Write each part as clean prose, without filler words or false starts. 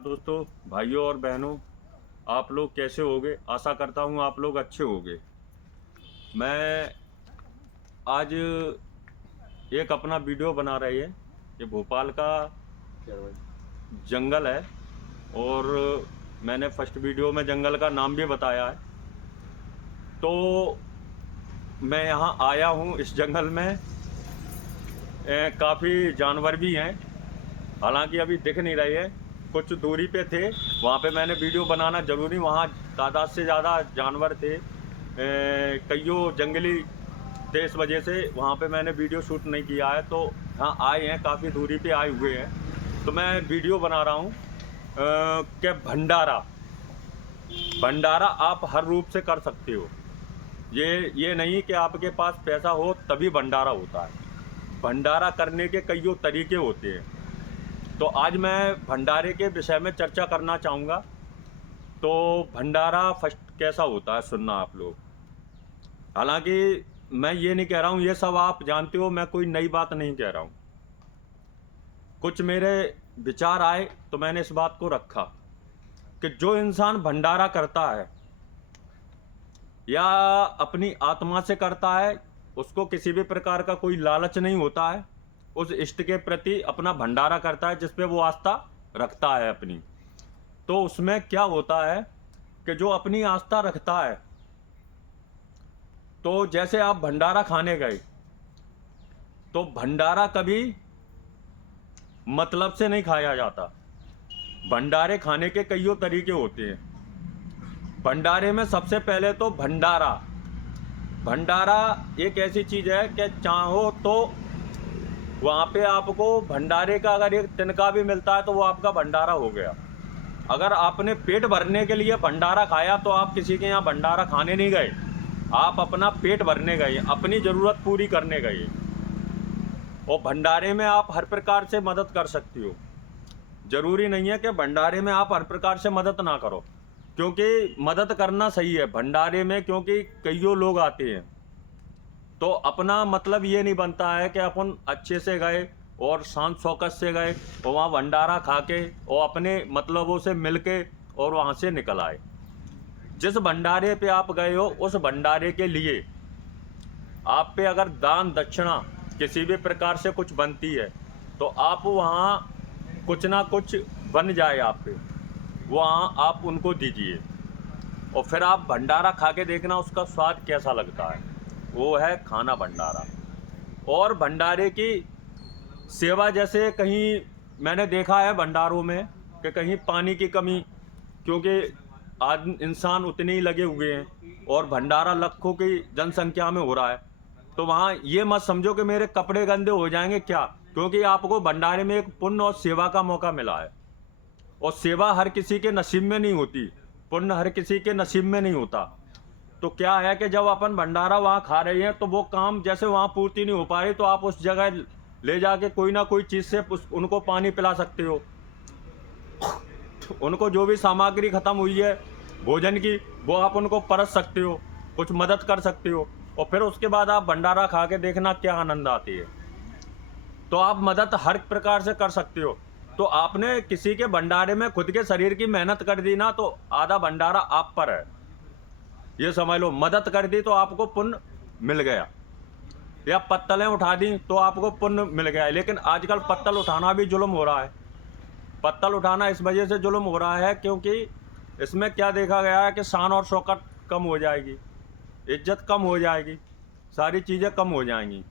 दोस्तों, भाइयों और बहनों, आप लोग कैसे होगे? आशा करता हूँ आप लोग अच्छे होंगे। मैं आज एक अपना वीडियो बना रही है। ये भोपाल का जंगल है और मैंने फर्स्ट वीडियो में जंगल का नाम भी बताया है। तो मैं यहाँ आया हूँ इस जंगल में। काफ़ी जानवर भी हैं, हालांकि अभी दिख नहीं रहे हैं, कुछ दूरी पे थे। वहाँ पे मैंने वीडियो बनाना ज़रूरी, वहाँ तादाद से ज़्यादा जानवर थे, कईयों जंगली थे, इस वजह से वहाँ पे मैंने वीडियो शूट नहीं किया है। तो यहाँ आए हैं, काफ़ी दूरी पे आए हुए हैं, तो मैं वीडियो बना रहा हूँ कि भंडारा भंडारा आप हर रूप से कर सकते हो। ये नहीं कि आपके पास पैसा हो तभी भंडारा होता है। भंडारा करने के कईयों तरीके होते हैं। तो आज मैं भंडारे के विषय में चर्चा करना चाहूँगा। तो भंडारा फर्स्ट कैसा होता है सुनना आप लोग। हालांकि मैं ये नहीं कह रहा हूँ, ये सब आप जानते हो, मैं कोई नई बात नहीं कह रहा हूँ। कुछ मेरे विचार आए तो मैंने इस बात को रखा कि जो इंसान भंडारा करता है या अपनी आत्मा से करता है, उसको किसी भी प्रकार का कोई लालच नहीं होता है, उस इष्ट के प्रति अपना भंडारा करता है जिस पे वो आस्था रखता है अपनी। तो उसमें क्या होता है कि जो अपनी आस्था रखता है, तो जैसे आप भंडारा खाने गए, तो भंडारा कभी मतलब से नहीं खाया जाता। भंडारे खाने के कईयों तरीके होते हैं। भंडारे में सबसे पहले तो भंडारा एक ऐसी चीज है कि चाहो तो वहाँ पे आपको भंडारे का अगर एक तिनका भी मिलता है तो वो आपका भंडारा हो गया। अगर आपने पेट भरने के लिए भंडारा खाया तो आप किसी के यहाँ भंडारा खाने नहीं गए, आप अपना पेट भरने गए, अपनी ज़रूरत पूरी करने गए। और भंडारे में आप हर प्रकार से मदद कर सकती हो। ज़रूरी नहीं है कि भंडारे में आप हर प्रकार से मदद ना करो, क्योंकि मदद करना सही है भंडारे में, क्योंकि कईयों लोग आते हैं। तो अपना मतलब ये नहीं बनता है कि अपन अच्छे से गए और शांत शौकत से गए और वहाँ भंडारा खा के और अपने मतलबों से मिल के और वहाँ से निकल आए। जिस भंडारे पे आप गए हो उस भंडारे के लिए आप पे अगर दान दक्षिणा किसी भी प्रकार से कुछ बनती है तो आप वहाँ कुछ ना कुछ बन जाए आप पे, वहाँ आप उनको दीजिए और फिर आप भंडारा खा के देखना उसका स्वाद कैसा लगता है। वो है खाना भंडारा। और भंडारे की सेवा, जैसे कहीं मैंने देखा है भंडारों में कि कहीं पानी की कमी, क्योंकि आज इंसान उतने ही लगे हुए हैं और भंडारा लाखों की जनसंख्या में हो रहा है, तो वहाँ ये मत समझो कि मेरे कपड़े गंदे हो जाएंगे क्या, क्योंकि आपको भंडारे में एक पुण्य और सेवा का मौका मिला है। और सेवा हर किसी के नसीब में नहीं होती, पुण्य हर किसी के नसीब में नहीं होता। तो क्या है कि जब अपन भंडारा वहाँ खा रहे हैं तो वो काम जैसे वहाँ पूर्ति नहीं हो पा रही, तो आप उस जगह ले जाके कोई ना कोई चीज़ से उनको पानी पिला सकते हो। उनको जो भी सामग्री खत्म हुई है भोजन की, वो आप उनको परस सकते हो, कुछ मदद कर सकते हो। और फिर उसके बाद आप भंडारा खा के देखना क्या आनंद आती है। तो आप मदद हर प्रकार से कर सकते हो। तो आपने किसी के भंडारे में खुद के शरीर की मेहनत कर दी ना, तो आधा भंडारा आप पर है, ये समझ लो। मदद कर दी तो आपको पुण्य मिल गया, या पत्तलें उठा दी तो आपको पुण्य मिल गया। लेकिन आजकल पत्तल उठाना भी जुल्म हो रहा है। पत्तल उठाना इस वजह से जुल्म हो रहा है क्योंकि इसमें क्या देखा गया है कि शान और शौकत कम हो जाएगी, इज्जत कम हो जाएगी, सारी चीज़ें कम हो जाएंगी।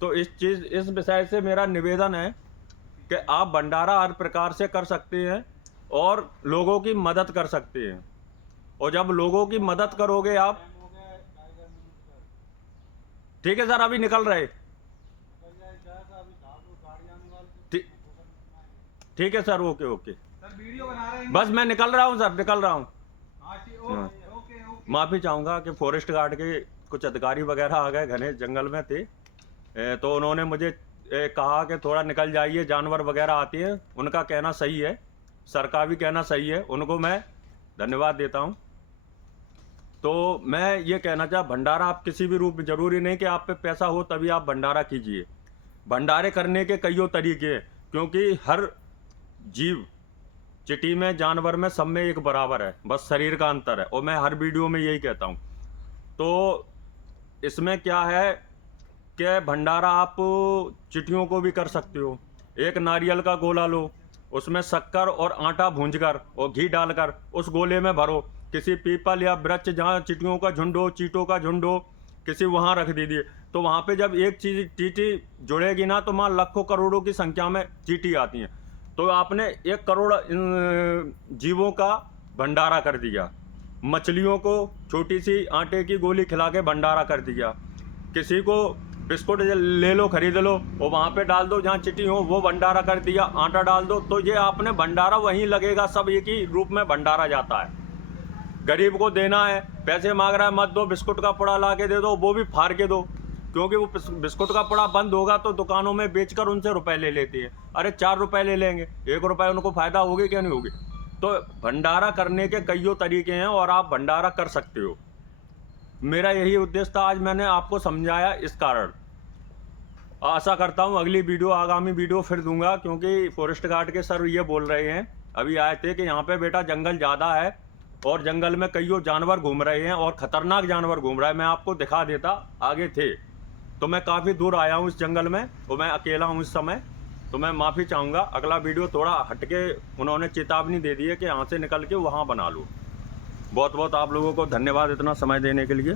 तो इस विषय से मेरा निवेदन है कि आप भंडारा हर प्रकार से कर सकते हैं और लोगों की मदद कर सकते हैं। और जब लोगों की मदद करोगे आप, ठीक है सर, अभी निकल रहे, ठीक ठीक है sir, okay okay sir video बना रहे हैं। बस मैं निकल रहा हूँ सर, निकल रहा हूँ। हाँ ठीक, ओके ओके ओके। माफ़ी चाहूँगा कि फॉरेस्ट गार्ड के कुछ अधिकारी वगैरह आ गए, घने जंगल में थे, तो उन्होंने मुझे कहा कि थोड़ा निकल जाइए, जानवर वगैरह आती है। उनका कहना सही है, सर का भी कहना सही है, उनको मैं धन्यवाद देता हूँ। तो मैं ये कहना चाह, भंडारा आप किसी भी रूप में, ज़रूरी नहीं कि आप पे पैसा हो तभी आप भंडारा कीजिए। भंडारे करने के कईयों तरीके हैं, क्योंकि हर जीव चिटी में, जानवर में, सब में एक बराबर है, बस शरीर का अंतर है, और मैं हर वीडियो में यही कहता हूँ। तो इसमें क्या है कि भंडारा आप चिटियों को भी कर सकते हो। एक नारियल का गोला लो, उसमें शक्कर और आटा भूंजकर और घी डालकर उस गोले में भरो, किसी पीपल या वृक्ष जहाँ चिटियों का झुंड हो, चीटों का झुंड हो, किसी वहाँ रख दीजिए। तो वहाँ पे जब एक चीज चींटी जुड़ेगी ना, तो वहाँ लाखों करोड़ों की संख्या में चींटी आती हैं। तो आपने 1 करोड़ जीवों का भंडारा कर दिया। मछलियों को छोटी सी आटे की गोली खिला के भंडारा कर दिया। किसी को बिस्कुट ले लो, खरीद लो, और वहाँ पे डाल दो जहाँ चिटी हो, वो भंडारा कर दिया। आटा डाल दो, तो ये आपने भंडारा वहीं लगेगा, सब एक ही रूप में भंडारा जाता है। गरीब को देना है, पैसे मांग रहा है, मत दो, बिस्कुट का पुड़ा ला के दे दो, वो भी फाड़ के दो, क्योंकि वो बिस्कुट का पुड़ा बंद होगा तो दुकानों में बेचकर उनसे रुपए ले लेती है। अरे 4 रुपए ले लेंगे, 1 रुपए उनको फायदा होगी क्या नहीं होगी। तो भंडारा करने के कईयों तरीके हैं और आप भंडारा कर सकते हो। मेरा यही उद्देश्य था, आज मैंने आपको समझाया इस कारण। आशा करता हूँ अगली वीडियो, आगामी वीडियो फिर दूंगा, क्योंकि फॉरेस्ट गार्ड के सर ये बोल रहे हैं, अभी आए थे कि यहाँ पे बेटा जंगल ज़्यादा है और जंगल में कईयों जानवर घूम रहे हैं और ख़तरनाक जानवर घूम रहा है। मैं आपको दिखा देता, आगे थे, तो मैं काफ़ी दूर आया हूँ इस जंगल में, और मैं अकेला हूँ इस समय, तो मैं माफ़ी चाहूँगा। अगला वीडियो थोड़ा हटके उन्होंने चेतावनी दे दी है कि यहाँ से निकल के वहाँ बना लो। बहुत बहुत आप लोगों को धन्यवाद इतना समय देने के लिए।